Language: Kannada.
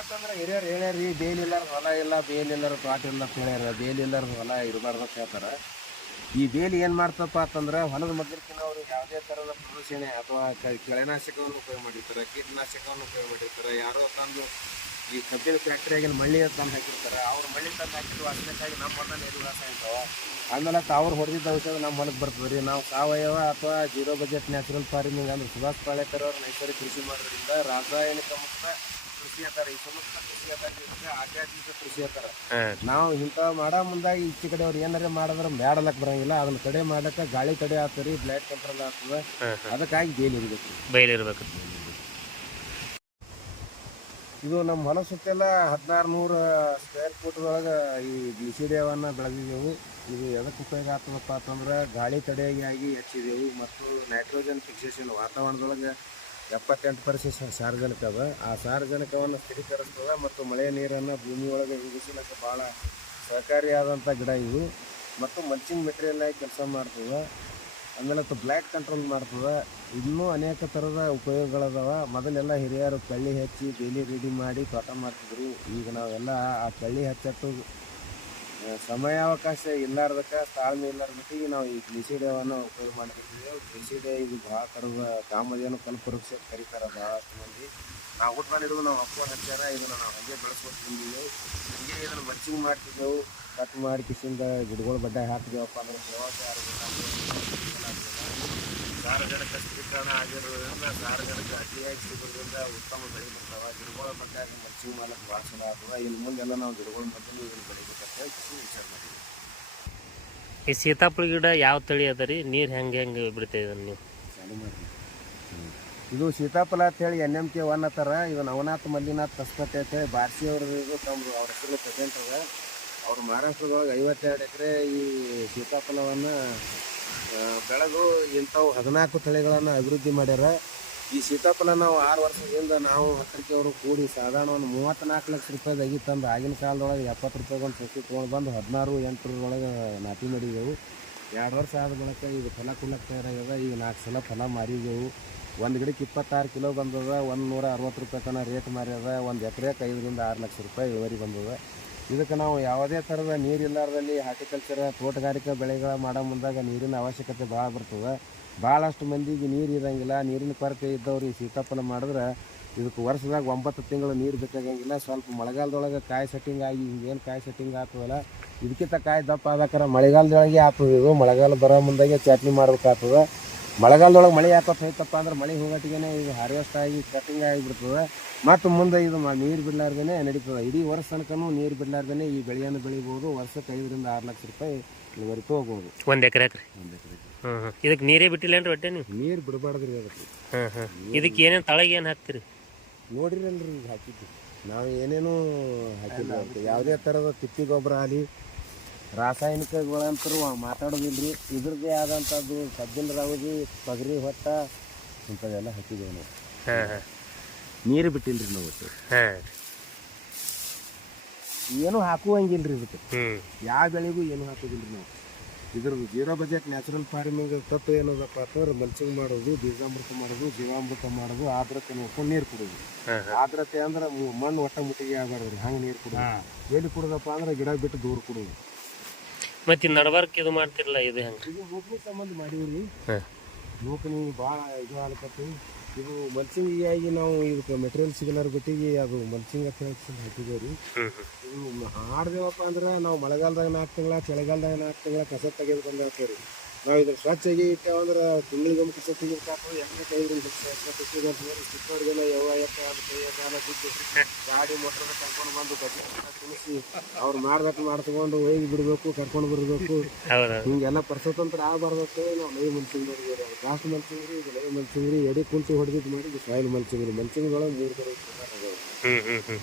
ಅಂತಂದ್ರೆ ಹಿರಿಯರು ಹೇಳ್ಯಾರಿ ಬೇಲ್ ಇಲ್ಲಾರ ಹೊಲ ಇಲ್ಲ, ಬೇಲ್ ಇಲ್ಲಾರ ತೋಟ ಇಲ್ಲ ಅಂತ ಹೇಳ್ಯಾರ. ಬೇಲ್ ಇಲ್ಲಾರ ಹೊಲ ಇರಬಾರ್ದು ಅಂತ ಹೇಳ್ತಾರೆ. ಈ ಬೇಲಿ ಏನು ಮಾಡ್ತಪ್ಪ ಅಂತಂದ್ರೆ ಹೊಲದ ಮಗ್ಗಲಿನ ಅವರು ಯಾವುದೇ ಥರದ ಪ್ರದೂಷಣೆ ಅಥವಾ ಕಳೆನಾಶಕವನ್ನು ಉಪಯೋಗ ಮಾಡಿರ್ತಾರೆ. ಕೀಟನಾಶಕವನ್ನು ಉಪಯೋಗ ಮಾಡಿರ್ತಾರೆ. ಯಾರೋ ತಂದು ಈ ಕಬ್ಬಿನ ಫ್ಯಾಕ್ಟ್ರಿಯಾಗಿನ ಮಳ್ಳಿ ತಂದು ಹಾಕಿರ್ತಾರೆ. ಅವ್ರು ಮಳ್ಳಿ ತಂದು ಹಾಕಿದ್ರು, ಅದಕ್ಕಾಗಿ ನಮ್ಮ ಹೊಲ ನಿರ್ವಾಸ ಇರ್ತಾವ ಆಮೇಲೆ ಅವ್ರು ಹೊಡೆದಿದ್ದ ಔಷಧ ನಮ್ಮ ಹೊಲಕ್ಕೆ ಬರ್ತದೆ ರೀ ನಾವು ಸಾವಯವ ಅಥವಾ ಜೀರೋ ಬಜೆಟ್ ನ್ಯಾಚುರಲ್ ಫಾರ್ಮಿಂಗ್ ಅಂದ್ರೆ ಸುಭಾಷ್ ಪಾಳೇಕರ್ ಅವ್ರ ನೈಸರ್ಗಿಕ ಕೃಷಿ ಮಾಡೋದ್ರಿಂದ ರಾಸಾಯನಿಕ ಮುಕ್ತ ಕೃಷಿ ಅದಾರ ಈ ಸಮಸ್ತ ಕೃಷಿ ಅದಾರ ಆಧ್ಯಾತ್ಮಿಕ ಕೃಷಿ ಅದಾರ. ನಾವು ಇಂಥ ಮಾಡೋ ಮುಂದಾಗಿ ಈಚೆ ಕಡೆ ಅವ್ರು ಏನಾರ ಮಾಡಿದ್ರೆ ಬ್ಯಾಡಲಕ್ ಬರಂಗಿಲ್ಲ ಅದನ್ನ ತಡೆ ಮಾಡಕ್ಕೆ ಗಾಳಿ ತಡೆ ಆಗ್ತದೆ ಬ್ಲಡ್ ಕಂಟ್ರೋಲ್ ಆಗ್ತದ. ಅದಕ್ಕಾಗಿ ಬೇಲಿ ಇರ್ಬೇಕು. ಬಯಲಿರ್ಬೇಕು ಇದು ನಮ್ಮ ಹೊಲ ಸುತ್ತೆಲ್ಲ ಹದಿನಾರು ನೂರು ಸ್ಕ್ವೇರ್ ಫೀಟ್ ಒಳಗೆ ಈ ಗ್ಲಿಸಿಡಿಯವನ್ನ ಬೆಳೆದಿದ್ದೆವು. ಇದು ಎದಕ್ಕೆ ಉಪಯೋಗ ಆಗ್ತದಪ್ಪ ಅಂತಂದ್ರೆ ಗಾಳಿ ತಡೆಯಾಗಿ ಹಚ್ಚಿದೆವು ಮತ್ತು ನೈಟ್ರೋಜನ್ ಫಿಕ್ಸೇಷನ್ ವಾತಾವರಣದೊಳಗೆ ಎಪ್ಪತ್ತೆಂಟು ಪರ್ಸೆಂಟ್ ಸಾರ್ವಜನಿಕ ಅದ ಆ ಸಾರ್ವಜನಿಕವನ್ನು ಸ್ಥಿರೀಕರಿಸ್ತದೆ ಮತ್ತು ಮಳೆ ನೀರನ್ನು ಭೂಮಿ ಒಳಗೆ ಭಾಳ ಸಹಕಾರಿಯಾದಂಥ ಗಿಡ ಇವು. ಮತ್ತು ಮಂಚಿಂಗ್ ಮೆಟೀರಿಯಲ್ ಆಗಿ ಕೆಲಸ ಮಾಡ್ತದೆ. ಆಮೇಲೆ ಅದು ಬ್ಲ್ಯಾಕ್ ಕಂಟ್ರೋಲ್ ಮಾಡ್ತದೆ. ಇನ್ನೂ ಅನೇಕ ಥರದ ಉಪಯೋಗಗಳದಾವ. ಮೊದಲೆಲ್ಲ ಹಿರಿಯರು ಕಳ್ಳಿ ಹಚ್ಚಿ ಬೇಲಿ ರೆಡಿ ಮಾಡಿ ತೋಟ ಮಾಡ್ತಿದ್ರು. ಈಗ ನಾವೆಲ್ಲ ಆ ಕಳ್ಳಿ ಹಚ್ಚಟ್ಟು ಸಮಯಾವಕಾಶ ಇಲ್ಲಾರ್ದಕ್ಕೆ ತಾಳ್ಮೆ ಇಲ್ಲಾರ್ದಕ್ಕೆ ನಾವು ಈ ಗ್ಲಿಸಿಡಿಯವನ್ನು ಉಪಯೋಗ ಮಾಡ್ತಿದ್ದೀವಿ ಡೇ ಇದು ಭಾಳ ಥರದ ಕಾಮಧೇನು ಕಲ್ಪವೃಕ್ಷ ಕರೀತಾರೆ ಭಾಳಷ್ಟು ಮಂದಿ ನಾವು ಊಟ ಮಾಡಿರೋದು ನಾವು ಅಪ್ಪ ಹಚ್ಚಾರ ಇದನ್ನು ನಾವು ಹಂಗೆ ಬೆಳೆಸ್ಕೊಟ್ಟು ಬಂದಿದ್ದೆವು ಹಂಗೆ ಇದನ್ನು ಮಚ್ಚಿಂಗ್ ಮಾಡ್ತಿದ್ದೆವು. ಕಟ್ ಮಾಡಿ ಕಿಸಿಂದ ಗಿಡಗಳು ಬಡ್ಡ ಹಾಕಿದೆವಪ್ಪ ಅಂದ್ರೆ ಸಾರ್ವಜನಿಕ ಸ್ಥಿರೀಕರಣ ಆಗಿರೋದ್ರಿಂದ ಸಾರ್ವಜನಿಕ ಅತಿಯಾಗಿ ಸಿಗೋದ್ರಿಂದ ಉತ್ತಮ ಬೆಳೆ ಬರ್ತಾವ ಗಿಡಗಳ ಬಗ್ಗೆ ಮಚ್ಚಿ ಮಾಡಕ್ಕೆ ಭಾಳ ಚಲೋ ಆಗ್ತದೆ ಇನ್ನು ಮುಂದೆಲ್ಲ ನಾವು ಗಿಡಗಳ ಮಧ್ಯೆ ಇದನ್ನು ಬೆಳಿಬೇಕಂತ ಹೇಳಿ ವಿಚಾರ ಮಾಡಿದ್ವಿ ಈ ಸೀತಾಫಲ ಗಿಡ ಯಾವ ತಳಿ ಅದ ರೀ? ನೀರು ಹೆಂಗೆ ಹೆಂಗೆ ಬಿಡ್ತೇವೆ ಇದನ್ನ ನೀವು? ಇದು ಸೀತಾಫಲ ಅಂತೇಳಿ ಎನ್ ಎಂ ಕೆ ಒನ್ ಅತ್ತಾರ ಇದು ನವನಾಥ್ ಮಲ್ಲಿನಾಥ್ ಅಂತ ಅಂತೇಳಿ ಬಾರ್ಸಿ ಅವ್ರದ್ದು ತಮ್ಮ ತಮ್ಮದು ಅವ್ರ ಹೆಸರು ಪ್ರೆಸೆಂಟ್ ಅದ. ಅವ್ರು ಮಹಾರಾಷ್ಟ್ರದೊಳಗೆ ಐವತ್ತೆರಡು ಎಕರೆ ಈ ಸೀತಾಫಲವನ್ನು ಬೆಳೆದು ಇಂಥವು ಹದಿನಾಲ್ಕು ತಳಿಗಳನ್ನು ಅಭಿವೃದ್ಧಿ ಮಾಡ್ಯಾರ. ಈ ಸೀತಾಫಲ ನಾವು ಆರು ವರ್ಷದಿಂದ ನಾವು ಹತ್ತಿರಕ್ಕೆಯವರು ಕೂಡಿ ಸಾಧಾರಣ ಒಂದು ಮೂವತ್ತ್ನಾಲ್ಕು ಲಕ್ಷ ರೂಪಾಯಿ ತಂದು ಆಗಿನ ಕಾಲದೊಳಗೆ ಎಪ್ಪತ್ತು ರೂಪಾಯಿಗೆ ಒಂದು ಸಸಿ ತೊಗೊಂಡು ಬಂದು ಹದಿನಾರು ಎಂಟರೊಳಗೆ ನಾಟಿ ಮಾಡಿದೆವು. ಎರಡು ವರ್ಷ ಆದ ಬಳಿಕ ಈಗ ಫಲ ಕೊಡ್ಲಕ್ಕೆ ತಯಾರಾಗ್ಯದ. ಈಗ ನಾಲ್ಕು ಸಲ ಫಲ ಮಾರಿದೆವು. ಒಂದು ಗಿಡಕ್ಕೆ ಇಪ್ಪತ್ತಾರು ಕಿಲೋ ಬಂದದ. ಒಂದು ನೂರ ಅರವತ್ತು ರೂಪಾಯಿ ತನಕ ರೇಟ್ ಮಾರ್ಯದ. ಒಂದು ಎಕರೆಗೆ ಐದರಿಂದ ಆರು ಲಕ್ಷ ರೂಪಾಯಿ ಇಳುವರಿ ಬಂದದ. ಇದಕ್ಕೆ ನಾವು ಯಾವುದೇ ಥರದ ನೀರಿಲ್ಲಾರ್ದಲ್ಲಿ ಹಾರ್ಟಿಕಲ್ಚರ್ ತೋಟಗಾರಿಕಾ ಬೆಳೆಗಳ ಮಾಡೋ ಮುಂದಾಗ ನೀರಿನ ಅವಶ್ಯಕತೆ ಭಾಳ ಬರ್ತದೆ. ಭಾಳಷ್ಟು ಮಂದಿಗೆ ನೀರು ಇರಂಗಿಲ್ಲ, ನೀರಿನ ಕೊರತೆ ಇದ್ದವ್ರು ಈ ಸೀತಾಫಲ ಮಾಡಿದ್ರೆ ಇದಕ್ಕೆ ವರ್ಷದಾಗ ಒಂಬತ್ತು ತಿಂಗಳು ನೀರು ಬೇಕಾಗಂಗಿಲ್ಲ. ಸ್ವಲ್ಪ ಮಳೆಗಾಲದೊಳಗೆ ಕಾಯಿ ಸೆಟ್ಟಿಂಗ್ ಆಗಿ ಹಿಂಗೇನು ಕಾಯಿ ಸೆಟ್ಟಿಂಗ್ ಆಗ್ತದಲ್ಲ, ಇದಕ್ಕಿಂತ ಕಾಯಿ ದಪ್ಪ ಆದಾಕಾರ ಮಳೆಗಾಲದೊಳಗೆ ಆಗ್ತದೆ ಇದು. ಮಳೆಗಾಲ ಬರೋ ಮುಂದಾಗೆ ಚಟ್ನಿ ಮಾಡ್ಬೇಕಾಗ್ತದೆ. ಮಳೆಗಾಲದೊಳಗೆ ಮಳೆ ಯಾಕೋ ಹೋಯ್ತಪ್ಪ ಅಂದ್ರೆ ಮಳೆ ಹೋಗೋಟಿಗೆ ಈಗ ಹಾರ್ವೆಸ್ಟ್ ಆಗಿ ಕಟಿಂಗ್ ಆಗಿಬಿಡ್ತದೆ ಮತ್ತು ಮುಂದೆ ಇದು ನೀರು ಬಿಡ್ಲಾರ್ದೇ ನಡೀತದೆ. ಇಡೀ ವರ್ಷ ತನಕನೂ ನೀರು ಬಿಡ್ಲಾರ್ದೇ ಈ ಬೆಳೆಯನ್ನು ಬೆಳಿಬೋದು. ವರ್ಷಕ್ಕೆ ಐದರಿಂದ ಆರು ಲಕ್ಷ ರೂಪಾಯಿ ಇಳುವರಿ ಹೋಗ್ಬೋದು. ಒಂದು ಎಕರೆ ರೀ ಒಂದು ಎಕರೆ ಇದಕ್ಕೆ ನೀರೇ ಬಿಟ್ಟಿಲ್ಲ ಅಂದ್ರೆ ನೀವು? ನೀರು ಬಿಡಬಾರ್ದ್ರಿ ಅದಕ್ಕೆ. ಹಾಂ ಹಾಂ ಇದಕ್ಕೆ ಏನೇನು ತಳಗೆ ಏನು ಹಾಕ್ತೀರಿ? ನೋಡಿರಲ್ರಿ ಈಗ ಹಾಕಿದ್ದು. ನಾವು ಏನೇನೂ ಹಾಕಿಲ್ಲ. ಯಾವುದೇ ಥರದ ತಿಪ್ಪಿ ಗೊಬ್ಬರ ಆಗಲಿ ರಾಸಾಯನಿಕಗಳಂತರೂ ಮಾತಾಡೋದಿಲ್ಲರಿ ಇದ್ರದ್ದೇ ಆದಂಥದ್ದು ಕಬ್ಬಿನ ರವದಿ ತೊಗರಿ ಹೊಟ್ಟ ಇಂಥದ್ದೆಲ್ಲ ಹಾಕಿದ್ದೇವೆ ನಾವು. ನೀರು ಬಿಟ್ಟಿಲ್ರಿ ನಾವು ಒಟ್ಟು. ಏನು ಹಾಕುವಂಗಿಲ್ರಿ ಇದಕ್ಕೆ. ಯಾವ ಬೆಳೆಗೂ ಏನು ಹಾಕೋದಿಲ್ರಿ ನಾವು. ಇದ್ರದ್ದು ಜೀರೋ ಬಜೆಟ್ ನ್ಯಾಚುರಲ್ ಫಾರ್ಮಿಂಗ್ ತತ್ವ ಏನದಪ್ಪ ಅಂತಂದ್ರೆ ಮಲ್ಚಿಂಗ್ ಮಾಡೋದು ಬೀಜಾಮೃತ ಮಾಡೋದು ಜೀವಾಮೃತ ಮಾಡೋದು ಆದ್ರತೆ ನೋಡ್ಕೊಂಡು ನೀರು ಕುಡೋದು ಆದ್ರತೆ ಅಂದ್ರೆ ಮಣ್ಣು ಒಟ್ಟ ಮುಟ್ಟಿಗೆ ಆಗಬಾರ್ದು ಹಂಗೆ ನೀರು ಕುಡೋದು ಎಲ್ಲಿ ಕುಡೋದಪ್ಪ ಅಂದ್ರೆ ಗಿಡ ಬಿಟ್ಟು ದೂರ ಕುಡೋದು ಮತ್ತು ನಡಬಾರ್ಕ್ ಇದು ಮಾಡ್ತಿರಲ್ಲ ಇದು ಹೆಂಗೆ? ಇದು ಹೋಗ್ಲಿ ಸಂಬಂಧ ಮಾಡಿವ್ರಿ. ಹಾಂ. ನೂಕನಿ ಭಾಳ ಇದು ಆಗ್ಲಕತ್ತಿ ಇದು ಮಲ್ಚಿಂಗಿಗಾಗಿ ನಾವು ಇದಕ್ಕೆ ಮೆಟೀರಿಯಲ್ ಸಿಗಲಾರ ಬಿಟ್ಟಿಗೆ ಅದು ಮಲ್ಚಿಂಗ್ ಅಂತ ಹೇಳಿ ಹಾಕಿದ್ದೇವೆ ರೀ. ಇದು ಹಾಡ್ದೇವಪ್ಪ ಅಂದ್ರೆ ನಾವು ಮಳೆಗಾಲದಾಗ ನಾಲ್ಕು ತಿಂಗಳ ಚಳಿಗಾಲದಾಗ ನಾಲ್ಕು ತಿಂಗಳ ಕಸ ತೆಗೆದುಕೊಂಡು ಬಂದು ಹಾಕ್ತೀವಿ ರೀ ನಾವು ಇದ್ರ ಸ್ವಚ್ಛಾಗಿ ಇಟ್ಟೇವಂದ್ರೆ ತಿಂಗಳಿಗೊಮ್ಮೆ ಕಸ ತೆಗಿಬೇಕಾಗ್ತದೆ ಎಣ್ಣೆ ತೆಗೆದ್ರಿಂದ ಸಿಕ್ಕವ್ರಿಗೆಲ್ಲ ಯಾವ ಎತ್ತ ಅದು ಕೈಯ ಕಾಲ ಬಿದ್ದು ಗಾಡಿ ಮೋಟರ್ ಕರ್ಕೊಂಡು ಬಂದು ಬಜ್ಜಿ ತಿನ್ನಿಸಿ ಅವ್ರು ಮಾಡ್ಬೇಕು ಮಾಡ್ತಕೊಂಡು ಹೋಗಿ ಬಿಡಬೇಕು ಕರ್ಕೊಂಡು ಬರಬೇಕು. ಹಿಂಗೆಲ್ಲ ಪರ್ಸತಂತ್ರ ಆಗಬಾರ್ದಕ್ಕೆ ನಾವು ಲೈ ಮನ್ಸಿಂಗ್ರಿ ಲಾಸ್ಟ್ ಮಲ್ಚಿಂಗ್ ರೀ ಇದು ಲೈ ಮನ್ಸಿಂಗ್ರಿ ಎಡಿ ಕುಂಚಿ ಹೊಡೆದಿದ್ದು ಮಾಡಿ ಸಾಯಿಲ್ ಮನ್ಸಿಂಗ್ರಿ ಮನ್ಸಿಂಗ್ರೊಳಗೆ ನೀರು ಬರೋದು ಹ್ಞೂ ಹ್ಞೂ ಹ್ಞೂ